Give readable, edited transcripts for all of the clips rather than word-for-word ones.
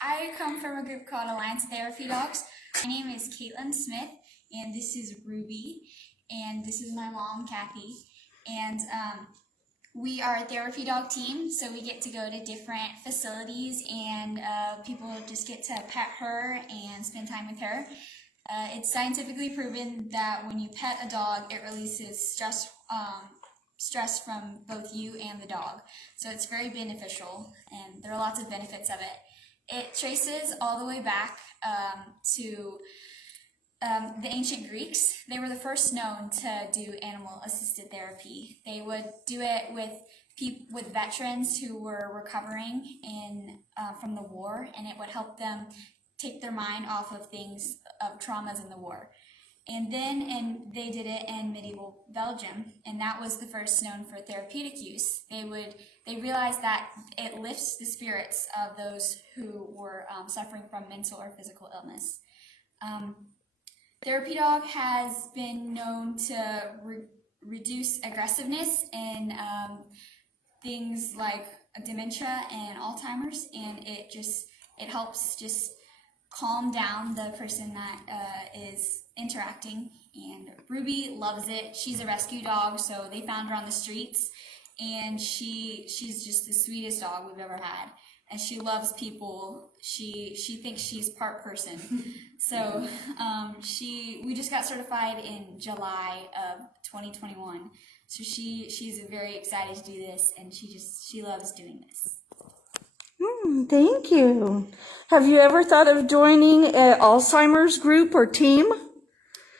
I come from a group called Alliance of Therapy Dogs. My name is Caitlin Smith, and this is Ruby, and this is my mom, Kathy. And we are a therapy dog team, so we get to go to different facilities, and people just get to pet her and spend time with her. It's scientifically proven that when you pet a dog, it releases stress from both you and the dog. So it's very beneficial, and there are lots of benefits of it. It traces all the way back to the ancient Greeks. They were the first known to do animal-assisted therapy. They would do it with veterans who were recovering from the war, and it would help them take their mind off of things, of traumas in the war. And they did it in medieval Belgium, and that was the first known for therapeutic use. They realized that it lifts the spirits of those who were suffering from mental or physical illness. Therapy dog has been known to reduce aggressiveness in things like dementia and Alzheimer's, and it helps just calm down the person that is interacting. And Ruby loves it. She's a rescue dog, so they found her on the streets, and she's just the sweetest dog we've ever had. And she loves people. She thinks she's part person. So we just got certified in July of 2021. So she's very excited to do this, and she loves doing this. Thank you. Have you ever thought of joining an Alzheimer's group or team?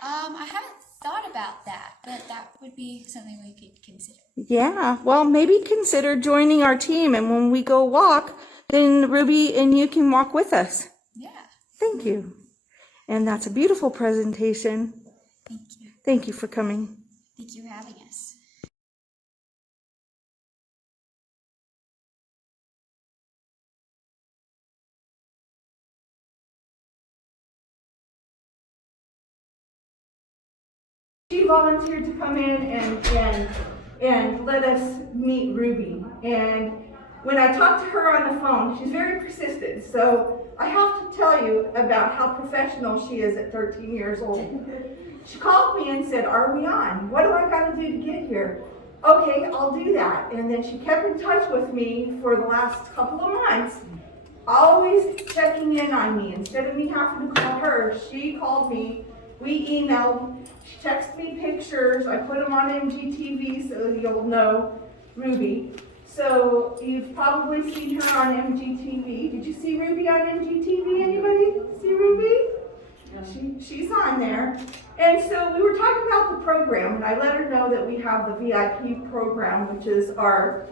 I haven't thought about that, but that would be something we could consider. Yeah, well, maybe consider joining our team, and when we go walk, then Ruby and you can walk with us. Yeah. Thank you. And that's a beautiful presentation. Thank you. Thank you for coming. Thank you for having us. She volunteered to come in and let us meet Ruby. And when I talked to her on the phone, she's very persistent. So I have to tell you about how professional she is at 13 years old. She called me and said, "Are we on? What do I got to do to get here?" "Okay, I'll do that." And then she kept in touch with me for the last couple of months, always checking in on me. Instead of me having to call her, she called me. We emailed. She texted me pictures. I put them on MGTV so you'll know Ruby. So you've probably seen her on MGTV. Did you see Ruby on MGTV? Anybody see Ruby? She's on there. And so we were talking about the program, and I let her know that we have the VIP program, which is our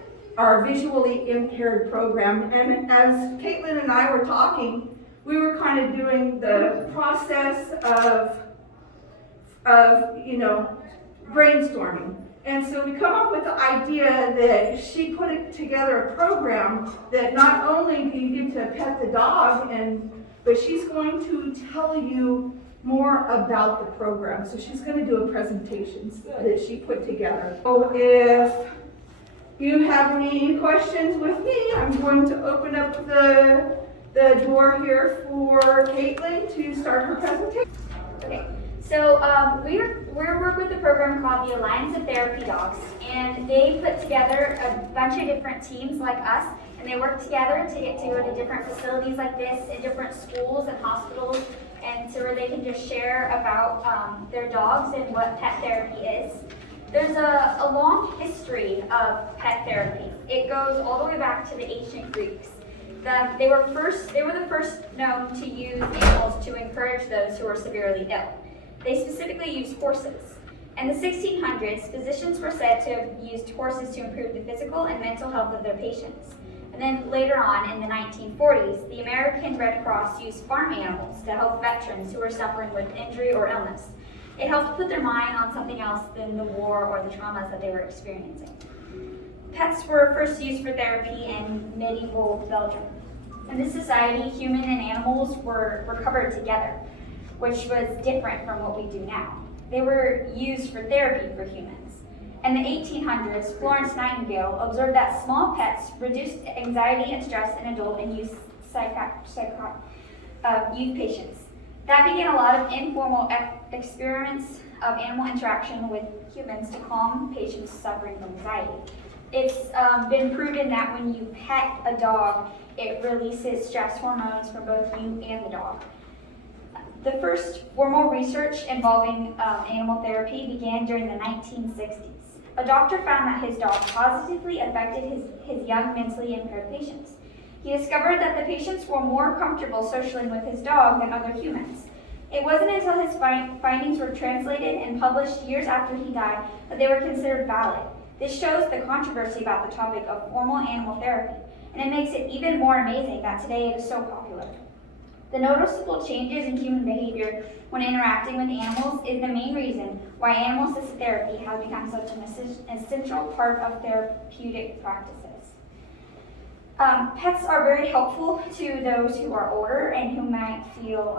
visually impaired program. And as Caitlin and I were talking, we were kind of doing the process of brainstorming. And so we come up with the idea that she put together a program that not only do you get to pet the dog, but she's going to tell you more about the program. So she's going to do a presentation that she put together. So if you have any questions with me, I'm going to open up the door here for Caitlin to start her presentation. Okay, so we're work with a program called the Alliance of Therapy Dogs, and they put together a bunch of different teams like us, and they work together to get to go to different facilities like this in different schools and hospitals, and so where they can just share about their dogs and what pet therapy is. There's a long history of pet therapy. It goes all the way back to the ancient Greeks. They were the first known to use animals to encourage those who were severely ill. They specifically used horses. In the 1600s, physicians were said to have used horses to improve the physical and mental health of their patients. And then later on, in the 1940s, the American Red Cross used farm animals to help veterans who were suffering with injury or illness. It helped put their mind on something else than the war or the traumas that they were experiencing. Pets were first used for therapy in medieval Belgium. In this society, human and animals were covered together, which was different from what we do now. They were used for therapy for humans. In the 1800s, Florence Nightingale observed that small pets reduced anxiety and stress in adult and youth youth patients. That began a lot of informal experiments of animal interaction with humans to calm patients suffering from anxiety. It's been proven that when you pet a dog, it releases stress hormones for both you and the dog. The first formal research involving animal therapy began during the 1960s. A doctor found that his dog positively affected his young mentally impaired patients. He discovered that the patients were more comfortable socializing with his dog than other humans. It wasn't until his findings were translated and published years after he died that they were considered valid. This shows the controversy about the topic of formal animal therapy, and it makes it even more amazing that today it is so popular. The noticeable changes in human behavior when interacting with animals is the main reason why animal-assisted therapy has become such an essential part of therapeutic practices. Pets are very helpful to those who are older and who might feel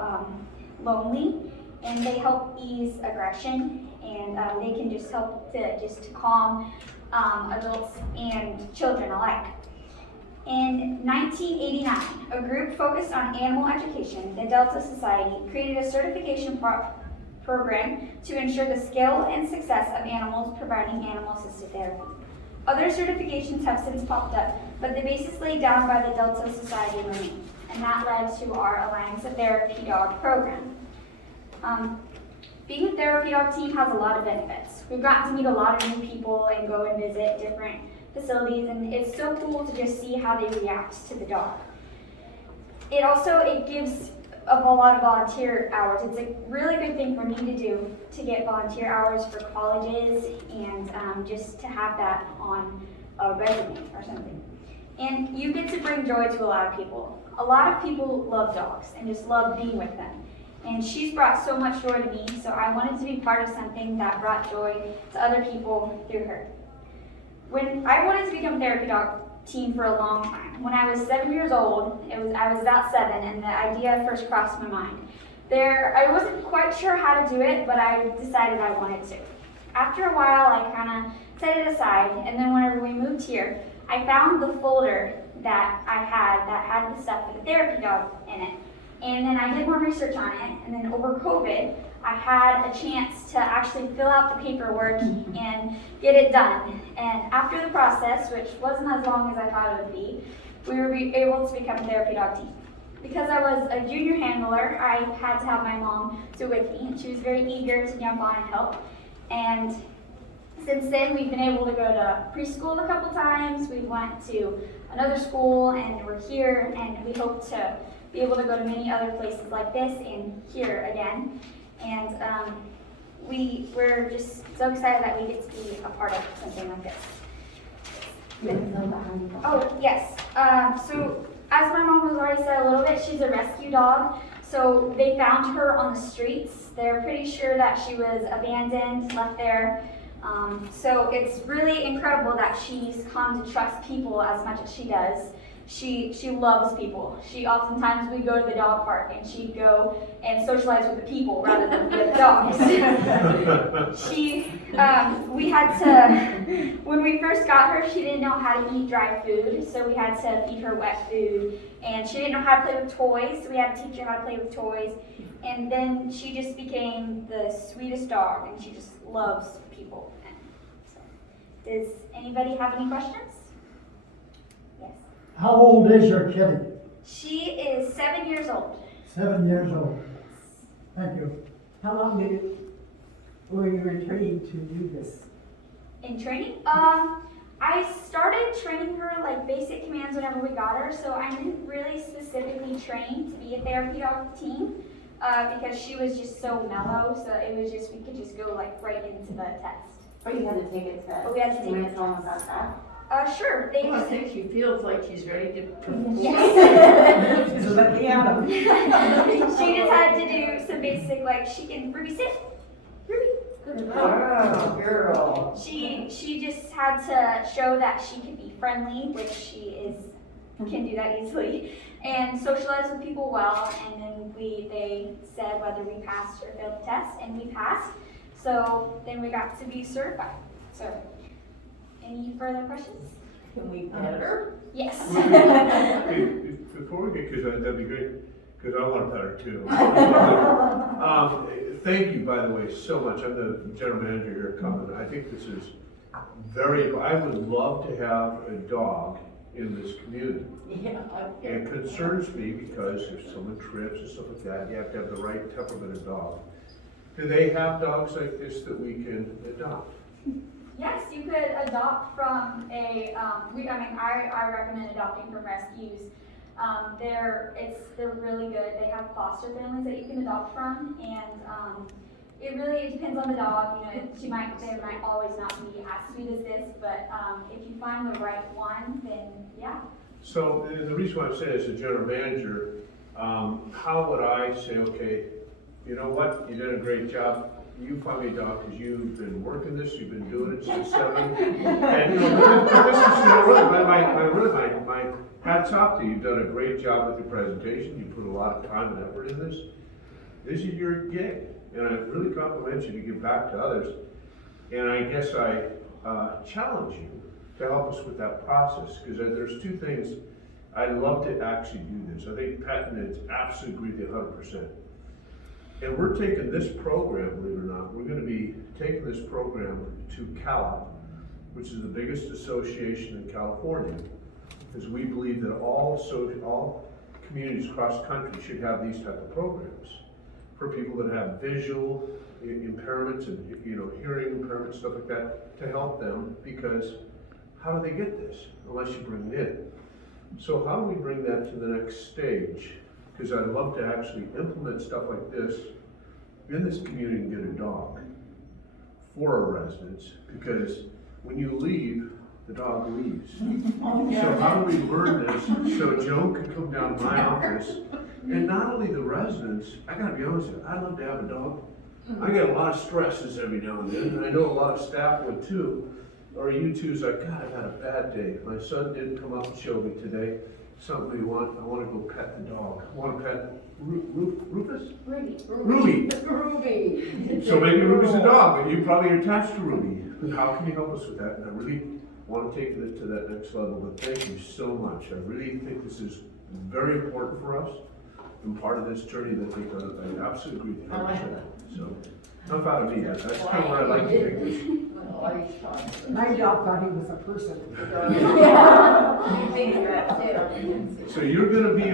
lonely, and they help ease aggression, and they can just help to calm adults and children alike. In 1989, a group focused on animal education, the Delta Society, created a certification program to ensure the skill and success of animals providing animal-assisted therapy. Other certifications have since popped up, but the basis laid down by the Delta Society remained, and that led to our Alliance of Therapy Dog program. Being a therapy dog team has a lot of benefits. We've gotten to meet a lot of new people and go and visit different facilities, and it's so cool to just see how they react to the dog. It gives a lot of volunteer hours. It's a really good thing for me to do, to get volunteer hours for colleges and just to have that on a resume or something. And you get to bring joy to a lot of people. A lot of people love dogs and just love being with them. And she's brought so much joy to me, so I wanted to be part of something that brought joy to other people through her. When I wanted to become a therapy dog team for a long time. When I was 7 years old, I was about 7, and the idea first crossed my mind. I wasn't quite sure how to do it, but I decided I wanted to. After a while, I kind of set it aside, and then whenever we moved here, I found the folder that I had the stuff for the therapy dog in it. And then I did more research on it, and then over COVID, I had a chance to actually fill out the paperwork and get it done. And after the process, which wasn't as long as I thought it would be, we were able to become a therapy dog team. Because I was a junior handler, I had to have my mom do it with me, and she was very eager to jump on and help. And since then, we've been able to go to preschool a couple times, we went to another school, and we're here, and we hope to be able to go to many other places like this and here again. And we're just so excited that we get to be a part of something like this. Oh, yes. So as my mom has already said a little bit, she's a rescue dog. So they found her on the streets. They're pretty sure that she was abandoned, left there. So it's really incredible that she's come to trust people as much as she does. She loves people. Oftentimes we go to the dog park and she'd go and socialize with the people rather than with the dogs. We had to, when we first got her, she didn't know how to eat dry food, so we had to feed her wet food. And she didn't know how to play with toys, so we had to teach her how to play with toys. And then she just became the sweetest dog, and she just loves people. So, does anybody have any questions? Yes. How old is your kitty? She is 7 years old. 7 years old. Thank you. How long were you in training to do this? In training? I started training her like basic commands whenever we got her, so I didn't really specifically train to be a therapy dog team because she was just so mellow, so it was just, we could just go like right into the test. Oh, you had to take a test. Oh, we had to take You a want to tell them about that? Sure. They Well, I think she feels like she's ready to perform. Yes. So let me out. She just had to do some basic, like, she can, Ruby, sit. Ruby. Oh, girl. She just had to show that she can be friendly, which she can do that easily, and socialize with people well. And then they said whether we passed or failed the test, and we passed. So then we got to be certified. So, any further questions? Can we pet her? Yes. Hey, before we get, because that'd be great, because I want to pet her too. Thank you, by the way, so much. I'm the general manager here at Common. I think this is I would love to have a dog in this community. Yeah. It concerns me because if someone trips and stuff like that, you have to have the right temperament of dog. Do they have dogs like this that we can adopt? Yes, you could adopt from a, I recommend adopting from rescues. They're really good. They have foster families that you can adopt from, and it really depends on the dog. You know, they might always not be as sweet as this, but if you find the right one, then yeah. So the reason why I'm saying as a general manager, how would I say, okay, you know what, you did a great job. You find me a dog because you've been working this, you've been doing it since 7. And you know, this is, you know, really my hats off to you. You've done a great job with your presentation. You put a lot of time and effort in this. This is your gig, and I really compliment you to give back to others. And I guess I challenge you to help us with that process, because there's two things. I'd love to actually do this. I think Pat and it's absolutely agree with you 100%. And we're taking this program, believe it or not, we're going to be taking this program to CALA, which is the biggest association in California, because we believe that all communities across the country should have these type of programs for people that have visual impairments and hearing impairments, stuff like that, to help them, because how do they get this unless you bring it in? So how do we bring that to the next stage? Because I'd love to actually implement stuff like this in this community and get a dog for our residents, because when you leave, the dog leaves. So how do we learn this so Joe can come down to my office, and not only the residents, I gotta be honest with you, I'd love to have a dog. I get a lot of stresses every now and then, and I know a lot of staff would too. Or you two's like, God, I've had a bad day. My son didn't come up and show me today. Something we want, I want to go pet the dog. I want to pet Rufus? Ruby. Ruby. So maybe Ruby's a dog, but you probably are attached to Ruby. How can you help us with that? And I really want to take it to that next level, but thank you so much. I really think this is very important for us and part of this journey that I absolutely agree with 100%. So, enough out of me. That's kind of where I'd like to take this. My dog thought he was a person. So you're gonna be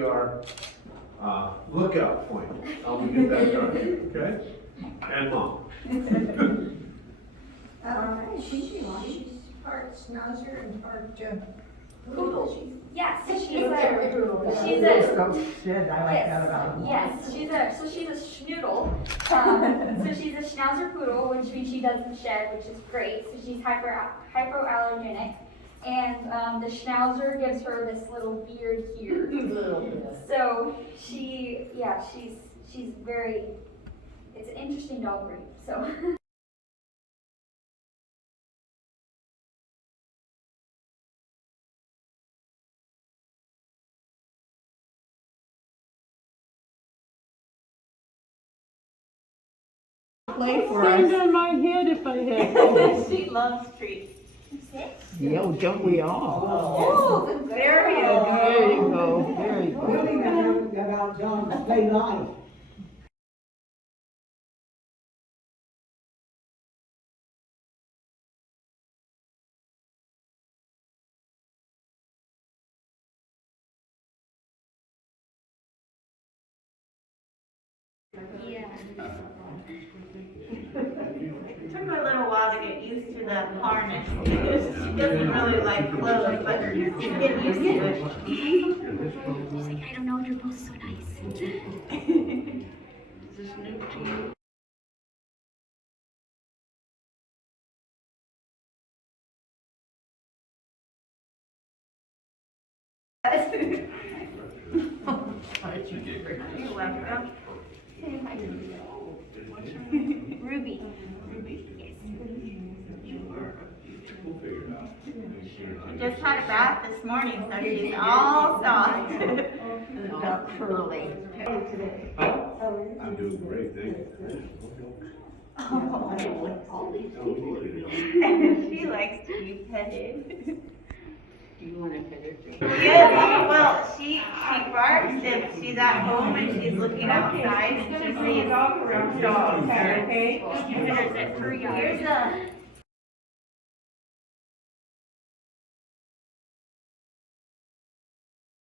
our lookout point. How we get that done, okay? And Mom. She's part schnauzer and part Poodle. Yes, so she's a I like that about him. yes, she's a schnoodle. So she's a schnauzer poodle, which means she doesn't shed, which is great. So she's hypoallergenic, and the schnauzer gives her this little beard here. So she's very. It's an interesting dog breed. So. Play for Stand us. on my head if I had. She loves treats. Yeah, don't we all? Oh, there you go. There you go, there you We go. only got out John to play live. Yeah. It took her a little while to get used to the harness. She doesn't really like clothes, but you can get used to it. She's like, I don't know, you're both so nice. Is this new to you? You're welcome. Ruby. She just had a bath this morning, so she's all soft. Curly. I'm doing great, thank you. She likes likes to be petted. Do you want to pet her too? Yeah, well, she barks if she's at home and she's looking outside and she sees dogs. Okay? Here's a